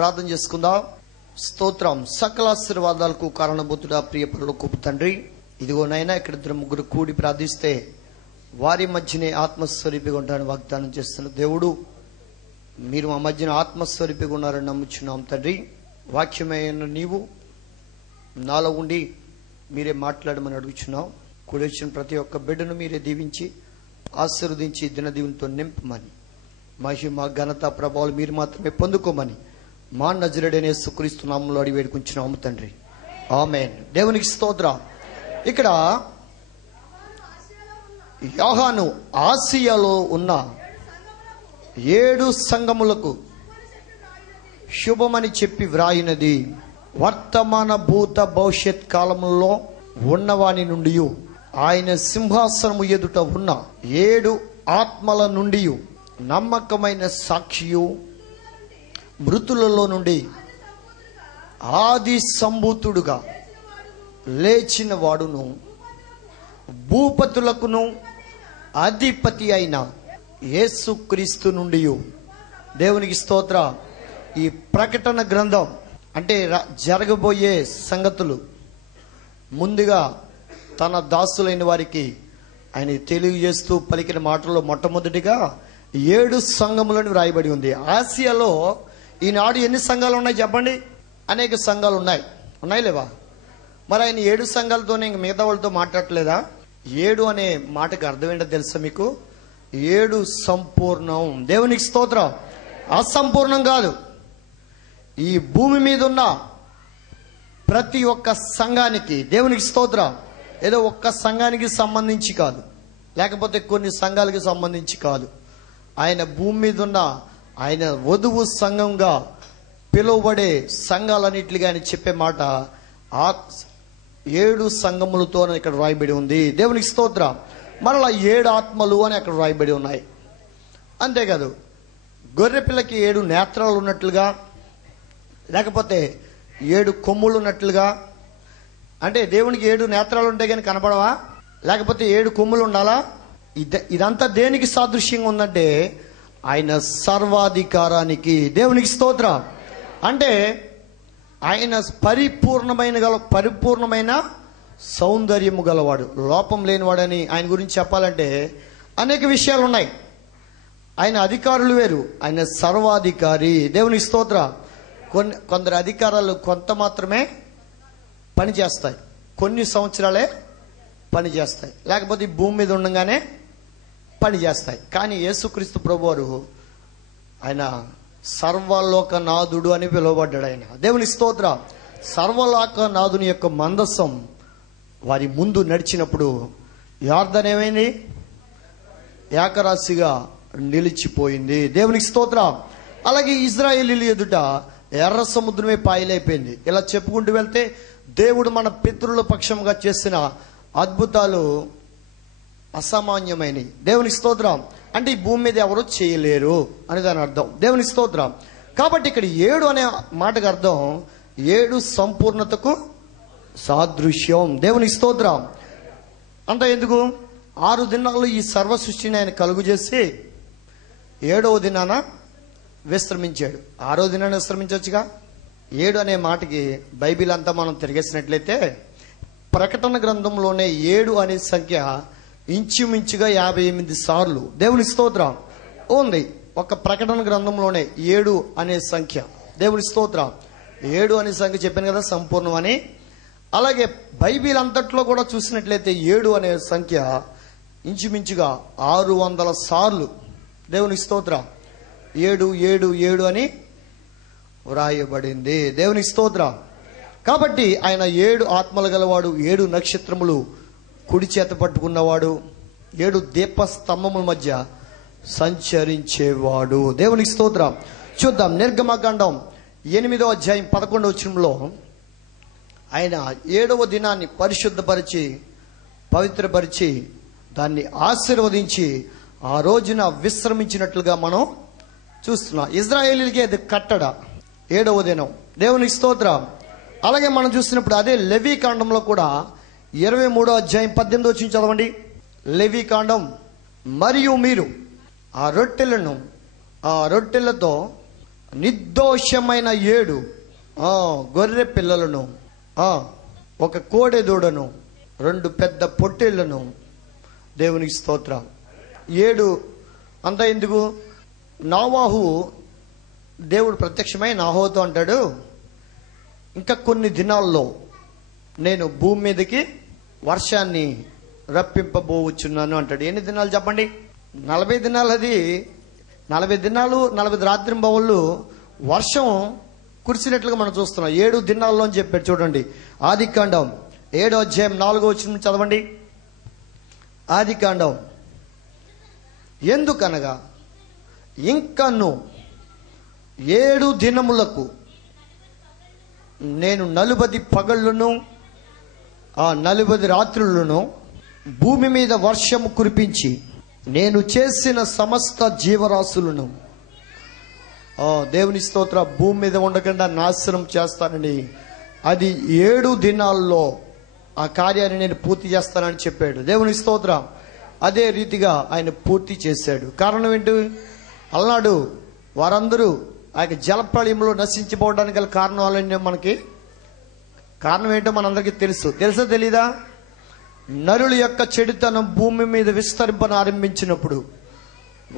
ప్రార్థన చేసుకుందాం. స్తోత్రం. సకల ఆశీర్వాదాలకు కారణభూతుడా ప్రియ పరలోకపు తండ్రి, ఇదిగో నైనా ఇక్కడ 2-3 కూడి ప్రార్థిస్తే వారి మధ్యనే ఆత్మస్వరూపిగా ఉంటానని వాగ్దానం చేస్తున్న దేవుడు, మీరు మా మధ్యన ఆత్మస్వరూపిగా ఉన్నారని నమ్ముచున్నాం తండ్రి. వాక్యమైన నీవు నాలో ఉండి మీరే మాట్లాడమని అడుగుచున్నాం. కూడి వచ్చిన ప్రతి ఒక్క బిడ్డను మీరే దీవించి ఆశీర్వదించి దినదీవునితో నింపమని, మహిమ ఘనత ప్రభావాలు మీరు మాత్రమే పొందుకోమని మా నజరేయుడైన యేసుక్రీస్తు నామములో అడిగి వేడుకుంటున్నాము తండ్రి. ఆమేన్. దేవునికి స్తోత్రం. ఇక్కడ యోహాను ఆసియాలో ఉన్న 7 సంఘములకు శుభమని చెప్పి వ్రాయినది, వర్తమాన భూత భవిష్యత్ కాలములో ఉన్నవాని నుండి, ఆయన సింహాసనము ఎదుట ఉన్న 7 ఆత్మల నుండి, నమ్మకమైన సాక్షియు, మృతులలో నుండి ఆది సంభూతుడుగా లేచిన వాడును, భూపతులకును అధిపతి అయిన యేసుక్రీస్తు నుండి. దేవునికి స్తోత్ర. ఈ ప్రకటన గ్రంథం అంటే జరగబోయే సంగతులు ముందుగా తన దాసులైన వారికి ఆయన తెలియజేస్తూ పలికిన మాటల్లో మొట్టమొదటిగా 7 సంఘములను వ్రాయబడి ఉంది. ఆసియాలో ఈనాడు ఎన్ని సంఘాలు ఉన్నాయి చెప్పండి? అనేక సంఘాలు ఉన్నాయి లేవా? మరి ఆయన 7 సంఘాలతోనే ఇంక మిగతా వాళ్ళతో మాట్లాడలేదా? 7 అనే మాటకు అర్థం ఏంటో తెలుసా మీకు? 7 సంపూర్ణం. దేవునికి స్తోత్రం. అసంపూర్ణం కాదు. ఈ భూమి మీద ఉన్న ప్రతి ఒక్క సంఘానికి, దేవునికి స్తోత్రం, ఏదో ఒక్క సంఘానికి సంబంధించి కాదు, లేకపోతే కొన్ని సంఘాలకి సంబంధించి కాదు. ఆయన భూమి మీద ఉన్న ఆయన వధువు సంఘంగా పిలువబడే సంఘాలన్నిటిగా ఆయన చెప్పే మాట 7 సంఘములతో ఇక్కడ రాయబడి ఉంది. దేవునికి స్తోత్రం. మరలా 7 ఆత్మలు అని అక్కడ రాయబడి ఉన్నాయి. అంతేకాదు, గొర్రె పిల్లకి 7 నేత్రాలు ఉన్నట్లుగా, లేకపోతే 7 కొమ్ములు ఉన్నట్లుగా. అంటే దేవునికి 7 నేత్రాలు ఉంటే కానీ కనపడవా? లేకపోతే 7 కొమ్ములు ఉండాలా? ఇదంతా దేనికి సాదృశ్యంగా ఉందంటే ఆయన సర్వాధికారానికి. దేవునికి స్తోత్రం. అంటే ఆయన పరిపూర్ణమైన సౌందర్యము గలవాడు, లోపం లేనివాడని ఆయన గురించి చెప్పాలంటే అనేక విషయాలు ఉన్నాయి. ఆయన అధికారులు వేరు, ఆయన సర్వాధికారి. దేవునికి స్తోత్రం. కొందరు అధికారాలు కొంత మాత్రమే పనిచేస్తాయి, కొన్ని సంవత్సరాలే పనిచేస్తాయి, లేకపోతే ఈ భూమి మీద ఉండగానే పనిచేస్తాయి. కానీ యేసుక్రీస్తు ప్రభువారు ఆయన సర్వలోకనాథుడు అని పిలువబడ్డాడు. ఆయన దేవుని స్తోత్రం. సర్వలోకనాథుని యొక్క మందసం వారి ముందు నడిచినప్పుడు యార్దన్ ఏమైంది? ఏకరాశిగా నిలిచిపోయింది. దేవునికి స్తోత్రం. అలాగే ఇజ్రాయేలీల ఎదుట ఎర్ర సముద్రమే పాయలైపోయింది. ఇలా చెప్పుకుంటూ వెళ్తే దేవుడు మన పితరుల పక్షంగా చేసిన అద్భుతాలు అసామాన్యమైనవి. దేవునికి స్తోత్రం. అంటే ఈ భూమి మీద ఎవరు చేయలేరు అని దాని అర్థం. దేవునికి స్తోత్రం. కాబట్టి ఇక్కడ 7 అనే మాటకు అర్థం 7 సంపూర్ణతకు సాదృశ్యం. దేవునికి స్తోత్రం. అంత ఎందుకు? 6 దినాలు ఈ సర్వ సృష్టిని ఆయన కలుగు చేసి 7వ దినాన విశ్రమించాడు. 6వ దినాన్ని విశ్రమించవచ్చుగా. 7 అనే మాటకి బైబిల్ అంతా మనం తిరిగేసినట్లయితే ప్రకటన గ్రంథంలోనే 7 అనే సంఖ్య ఇంచుమించుగా 58 సార్లు దేవుని స్తోత్రం ఉంది. ఒక ప్రకటన గ్రంథంలోనే 7 అనే సంఖ్య. దేవుని స్తోత్రం. 7 అనే సంఖ్య చెప్పాను కదా సంపూర్ణం అని. అలాగే బైబిల్ అంతట్లో కూడా చూసినట్లయితే 7 అనే సంఖ్య ఇంచుమించుగా 600 సార్లు దేవుని స్తోత్రం 7 7 7 అని వ్రాయబడింది. దేవుని స్తోత్రం. కాబట్టి ఆయన 7 ఆత్మలు గలవాడు, 7 నక్షత్రములు కుడి చేత పట్టుకున్నవాడు, 7 దీపస్తంభముల మధ్య సంచరించేవాడు. దేవునికి స్తోత్రం. చూద్దాం. నిర్గమకాండం 8వ అధ్యాయం 11వ వచనంలో ఆయన 7వ దినాన్ని పరిశుద్ధపరిచి పవిత్రపరిచి దాన్ని ఆశీర్వదించి ఆ రోజున విశ్రమించినట్లుగా మనం చూస్తున్నాం. ఇజ్రాయేలీలకి అది కట్టడ 7వ దినం. దేవునికి స్తోత్రం. అలాగే మనం చూసినప్పుడు అదే లెవీ కాండంలో కూడా 23వ అధ్యాయం 18వ వచనం చదవండి. లెవీ కాండం. మరియు మీరు ఆ రొట్టెలతో నిర్దోషమైన 7 గొర్రె పిల్లలను, ఒక కోడె దూడను, 2 పెద్ద పొట్టేళ్లను, దేవునికి స్తోత్రం. 7 అంతా ఎందుకు? నోవాహు దేవుడు ప్రత్యక్షమై నోవాహుతో అంటాడు, ఇంకా కొన్ని దినాల్లో నేను భూమి మీదకి వర్షాన్ని రప్పింపబోచున్నాను అంటాడు. ఎన్ని దినాలు చెప్పండి? 40 దినాలు. అది 40 దినాలు 40 రాత్రింబవళ్ళు వర్షం కురిసినట్లుగా మనం చూస్తున్నాం. 7 దినాల్లో అని చెప్పాడు. చూడండి, ఆదికాండం 7వ అధ్యాయం 4వ వచనం చదవండి. ఆదికాండం, ఎందుకనగా ఇంకను 7 దినములకు నేను 40 పగళ్ళును 40 రాత్రులను భూమి మీద వర్షము కురిపించి నేను చేసిన సమస్త జీవరాశులను, దేవుని స్తోత్ర, భూమి మీద ఉండకుండా నాశనం చేస్తానని, అది 7 దినాల్లో ఆ కార్యాన్ని నేను పూర్తి చేస్తానని చెప్పాడు. దేవుని స్తోత్ర. అదే రీతిగా ఆయన పూర్తి చేశాడు. కారణం ఏంటి? అలనాడు వారందరూ ఆ యొక్క జలప్రళయంలో నశించిపోవడానికి గల కారణాలన్నీ మనకి, కారణం ఏంటో మనందరికీ తెలుసా తెలీదా? నరుల యొక్క చెడుతనం భూమి మీద విస్తరింపను ఆరంభించినప్పుడు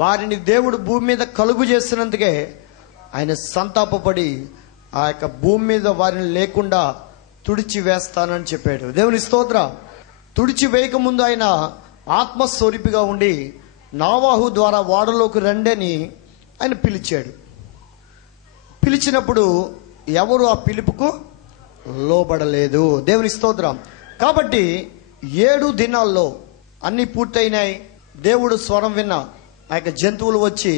వారిని దేవుడు భూమి మీద కలుగు చేసినందుకే ఆయన సంతాపపడి ఆ యొక్క భూమి మీద వారిని లేకుండా తుడిచి వేస్తానని చెప్పాడు. దేవుని స్తోత్ర. తుడిచి వేయక ముందు ఆయన ఆత్మస్వరూపిగా ఉండి నోవాహు ద్వారా ఓడలోకి రండని ఆయన పిలిచాడు. పిలిచినప్పుడు ఎవరు ఆ పిలుపుకు లోబడలేదు. దేవుని స్తోత్రం. కాబట్టి 7 దినాల్లో అన్ని పూర్తయినాయి. దేవుడు స్వరం విన్న ఆ యొక్క జంతువులు వచ్చి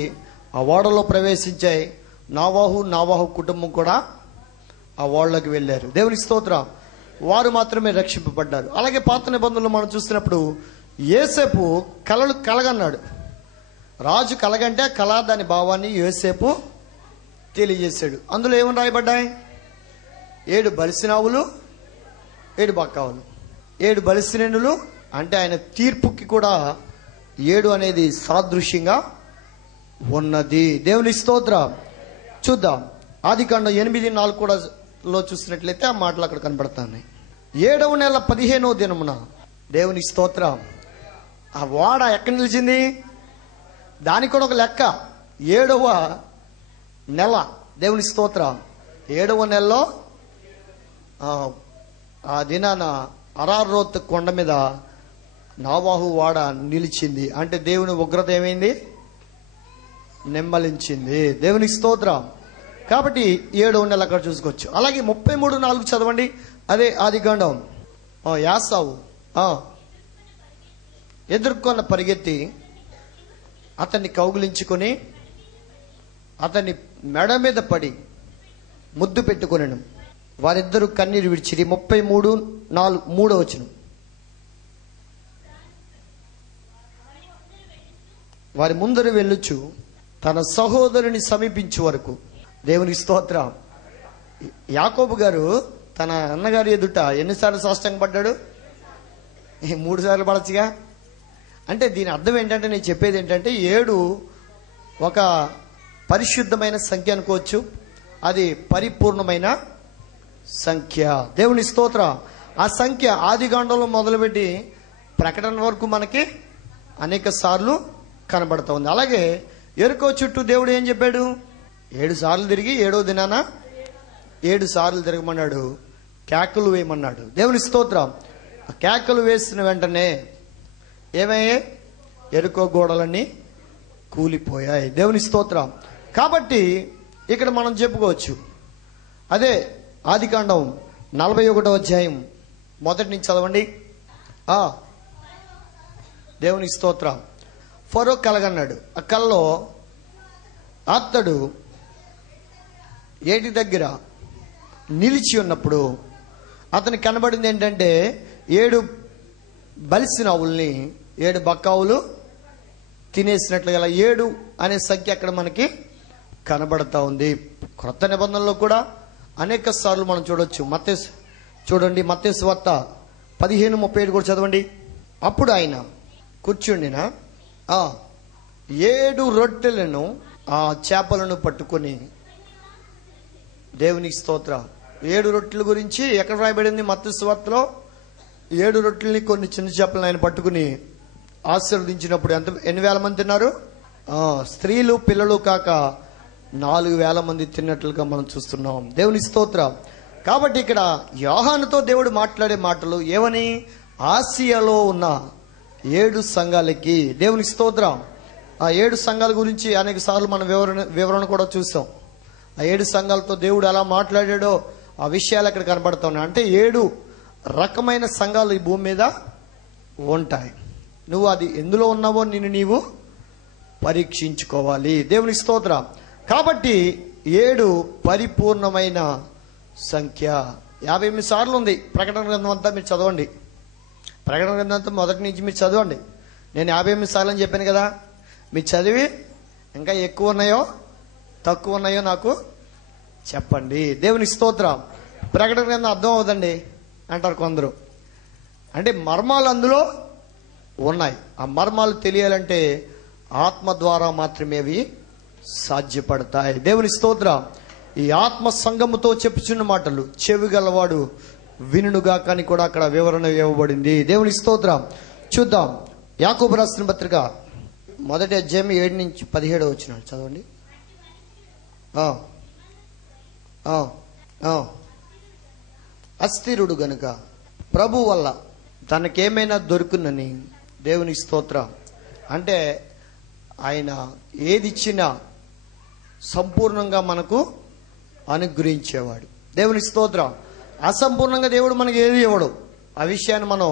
ఆ ఓడలో ప్రవేశించాయి. నోవాహు కుటుంబం కూడా ఆ ఓడలోకి వెళ్ళారు. దేవుని స్తోత్రం. వారు మాత్రమే రక్షింపబడ్డారు. అలాగే పాత నిబంధనలు మనం చూసినప్పుడు యోసేపు కలలు కలగన్నాడు. రాజు కలగంటే కళ దాని భావాన్ని యోసేపు తెలియజేశాడు. అందులో ఏమని రాయబడ్డాయి? 7 బలిసినావులు, 7 బక్కావులు. 7 బలిసినెండులు అంటే ఆయన తీర్పుకి కూడా 7 అనేది సాదృశ్యంగా ఉన్నది. దేవుని స్తోత్రం. చూద్దాం, ఆదికాండం 8:4 కూడా లో చూసినట్లయితే ఆ మాటలు అక్కడ కనబడతాయి. 7వ నెల 15వ దినమున, దేవుని స్తోత్రం, ఆ ఓడ ఎక్కడ నిలిచింది? దానికి కూడా ఒక లెక్క. 7వ నెల, దేవుని స్తోత్రం, 7వ నెలలో ఆ దినాన అరారోత్ కొండ మీద నోవాహు వాడ నిలిచింది. అంటే దేవుని ఉగ్రత ఏమైంది? నెమ్మలించింది. దేవునికి స్తోత్రం. కాబట్టి 7వ నెల అక్కడ చూసుకోవచ్చు. అలాగే 33:4 చదవండి. అదే ఆదికాండం. యాసావు ఎదుర్కొన్న పరిగెత్తి అతన్ని కౌగిలించుకొని అతన్ని మెడ మీద పడి ముద్దు పెట్టుకొనెను. వారిద్దరూ కన్నీరు విడిచిరి. 33:3 వచనం. వారి ముందర వెళ్ళుచు తన సహోదరుని సమీపించే వరకు, దేవునికి స్తోత్రం, యాకోబు గారు తన అన్నగారి ఎదుట ఎన్నిసార్లు సాష్టాంగ పడ్డాడు? 3 సార్లు పడచ్చుగా. అంటే దీని అర్థం ఏంటంటే, నేను చెప్పేది ఏంటంటే, 7 ఒక పరిశుద్ధమైన సంఖ్య అనుకోవచ్చు. అది పరిపూర్ణమైన సంఖ్య. దేవుని స్తోత్ర. ఆ సంఖ్య ఆదికాండంలో మొదలుపెట్టి ప్రకటన వరకు మనకి అనేక సార్లు కనబడతా ఉంది. అలాగే ఎరుకో చుట్టూ దేవుడు ఏం చెప్పాడు? 7 సార్లు తిరిగి 7వ దినాన 7 సార్లు తిరగమన్నాడు. కేకలు వేయమన్నాడు. దేవుని స్తోత్రం. ఆ కేకలు వేసిన వెంటనే ఏమయ్యాయి? ఎరుకో గోడలన్నీ కూలిపోయాయి. దేవుని స్తోత్రం. కాబట్టి ఇక్కడ మనం చెప్పుకోవచ్చు, అదే ఆదికాండం 41వ అధ్యాయం మొదటి నుంచి చదవండి. దేవుని స్తోత్రం. ఫరో కలగన్నాడు. ఆ కలలో అతడు ఏటి దగ్గర నిలిచి ఉన్నప్పుడు అతనికి కనబడింది ఏంటంటే, 7 బలిసిన ఆవుల్ని 7 బక్కావులు తినేసినట్లుగా 7 అనే సంఖ్య అక్కడ మనకి కనబడతా ఉంది. క్రొత్త నిబంధనలో కూడా అనేక సార్లు మనం చూడొచ్చు. చూడండి, మత్తయి సువార్త 15:37 కూడా చదవండి. అప్పుడు ఆయన కూర్చుండిన 7 రొట్టెలను ఆ చేపలను పట్టుకొని దేవునికి స్తోత్రం. 7 రొట్టెల గురించి ఎక్కడ రాయబడింది? మత్తయి సువార్తలో 7 రొట్టెల్ని కొన్ని చిన్న చేపలను ఆయన పట్టుకుని ఆశీర్వదించినప్పుడు ఎన్ని వేల మంది తిన్నారు? స్త్రీలు పిల్లలు కాక 4,000 మంది తిన్నట్లుగా మనం చూస్తున్నాం. దేవుని స్తోత్రం. కాబట్టి ఇక్కడ యోహానుతో దేవుడు మాట్లాడే మాటలు ఏమని? ఆసియాలో ఉన్న 7 సంఘాలకి. దేవుని స్తోత్రం. ఆ 7 సంఘాల గురించి అనేక సార్లు మనం వివరణ కూడా చూసాం. ఆ 7 సంఘాలతో దేవుడు ఎలా మాట్లాడాడో ఆ విషయాలు అక్కడ కనబడతా ఉన్నాయి. అంటే 7 రకమైన సంఘాలు ఈ భూమి మీద ఉంటాయి. నువ్వు అది ఎందులో ఉన్నావో నిన్ను నీవు పరీక్షించుకోవాలి. దేవుని స్తోత్రం. కాబట్టి 7 పరిపూర్ణమైన సంఖ్య. 58 సార్లు ఉంది ప్రకటన గ్రంథం అంతా. మీరు చదవండి. ప్రకటన గ్రంథం అంతా మొదటి నుంచి మీరు చదవండి. నేను 58 సార్లు అని చెప్పాను కదా. మీరు చదివి ఇంకా ఎక్కువ ఉన్నాయో తక్కువ ఉన్నాయో నాకు చెప్పండి. దేవుని స్తోత్రం. ప్రకటన గ్రంథం అర్థం అవుదండి అంటారు కొందరు. అంటే మర్మాలు అందులో ఉన్నాయి. ఆ మర్మాలు తెలియాలంటే ఆత్మ ద్వారా మాత్రమే అవి సాధ్యపడతాయి. దేవుని స్తోత్రం. ఈ ఆత్మ సంగముతో చెప్పుచున్న మాటలు చెవి గలవాడు వినుగా కానీ కూడా అక్కడ వివరణ ఇవ్వబడింది. దేవుని స్తోత్రం. చూద్దాం. యాకోబు రాసిన పత్రిక 1వ అధ్యాయం 7 నుంచి 17 వచనం చదవండి. అస్థిరుడు గనుక ప్రభు వల్ల తనకేమైనా దొరుకునని. దేవుని స్తోత్రం. అంటే ఆయన ఏది ఇచ్చినా సంపూర్ణంగా మనకు అనుగ్రహించేవాడు. దేవుని స్తోత్రం. అసంపూర్ణంగా దేవుడు మనకి ఏది ఇవ్వడు. ఆ విషయాన్ని మనం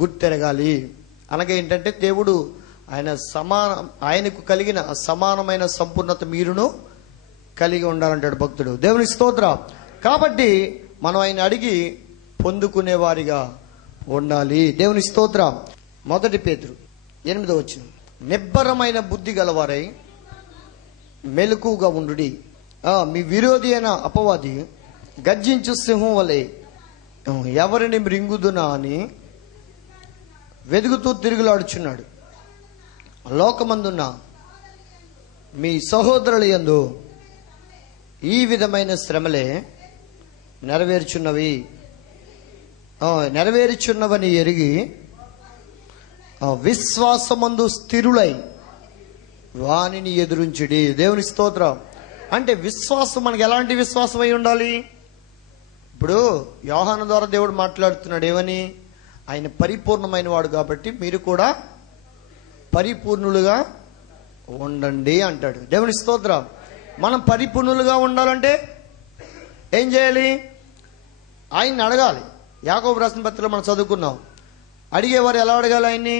గుర్తెరగాలి. అనగా ఏంటంటే దేవుడు ఆయనకు కలిగిన సమానమైన సంపూర్ణత మీరును కలిగి ఉండాలంటాడు భక్తుడు. దేవుని స్తోత్రం. కాబట్టి మనం ఆయన అడిగి పొందుకునే వారిగా ఉండాలి. దేవుని స్తోత్రం. 1 పేతురు 8వ వచనం. నిబ్బరమైన బుద్ధి గలవారై మెలకుగా ఉండుడి. మీ విరోధి అయిన అపవాది గర్జించు సింహం వలె ఎవరిని మృంగుదునా అని వెదుగుతూ తిరుగులాడుచున్నాడు. లోకమందున్న మీ సహోదరుల యందు ఈ విధమైన శ్రమలే నెరవేర్చున్నవని ఎరిగి విశ్వాసమందు స్థిరులై వానిని ఎదురించుడి. దేవుని స్తోత్రం. అంటే విశ్వాసం మనకి ఎలాంటి విశ్వాసం అయి ఉండాలి? ఇప్పుడు యోహాను ద్వారా దేవుడు మాట్లాడుతున్నాడు ఏమని? ఆయన పరిపూర్ణమైన వాడు కాబట్టి మీరు కూడా పరిపూర్ణులుగా ఉండండి అంటాడు. దేవుని స్తోత్రం. మనం పరిపూర్ణులుగా ఉండాలంటే ఏం చేయాలి? ఆయన్ని అడగాలి. యాకోబు రాసిన పత్రికలో మనం చదువుకున్నాం. అడిగేవారు ఎలా అడగాలి ఆయన్ని?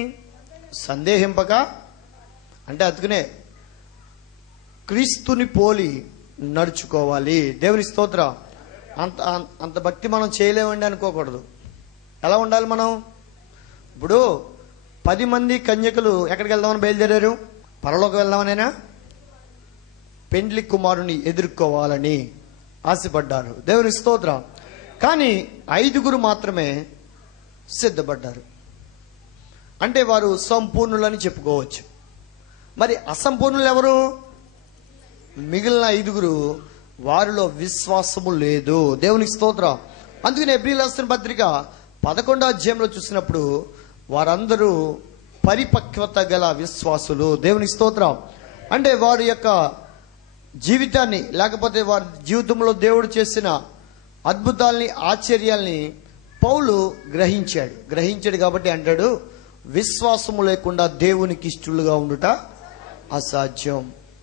సందేహింపక, అంటే అతుకునే క్రీస్తుని పోలి నడుచుకోవాలి. దేవుని స్తోత్రం. అంత భక్తి మనం చేయలేమండి అనుకోకూడదు. ఎలా ఉండాలి మనం? ఇప్పుడు 10 మంది కన్యకలు ఎక్కడికి వెళ్దామని బయలుదేరారు? పరలోకి వెళ్దామనేనా? పెండ్లి కుమారుని ఎదుర్కోవాలని ఆశపడ్డారు. దేవుని స్తోత్రం. కానీ 5 మాత్రమే సిద్ధపడ్డారు. అంటే వారు సంపూర్ణులని చెప్పుకోవచ్చు. మరి అసంపూర్ణులు ఎవరు? మిగిలిన 5 వారిలో విశ్వాసము లేదు. దేవునికి స్తోత్రం. అందుకని ఎబ్రీయులకు రాసిన పత్రిక 11వ అధ్యాయంలో చూసినప్పుడు వారందరూ పరిపక్వత గల విశ్వాసులు. దేవునికి స్తోత్రం. అంటే వారి యొక్క జీవితాన్ని, లేకపోతే వారి జీవితంలో దేవుడు చేసిన అద్భుతాల్ని, ఆశ్చర్యాల్ని పౌలు గ్రహించాడు కాబట్టి అంటాడు, విశ్వాసము లేకుండా దేవునికి ఇష్టలుగా ఉండుట అసాధ్యం.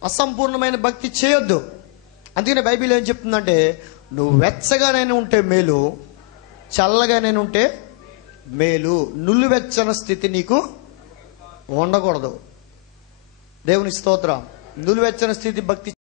అసంపూర్ణమైన భక్తి చేయొద్దు. అందుకనే బైబిల్ ఏం చెప్తుందంటే, నువ్వు వెచ్చగానైనా ఉంటే మేలు, చల్లగానైనా ఉంటే మేలు, నులివెచ్చని స్థితి నీకు ఉండకూడదు. దేవుని స్తోత్రం. నులివెచ్చని స్థితి భక్తి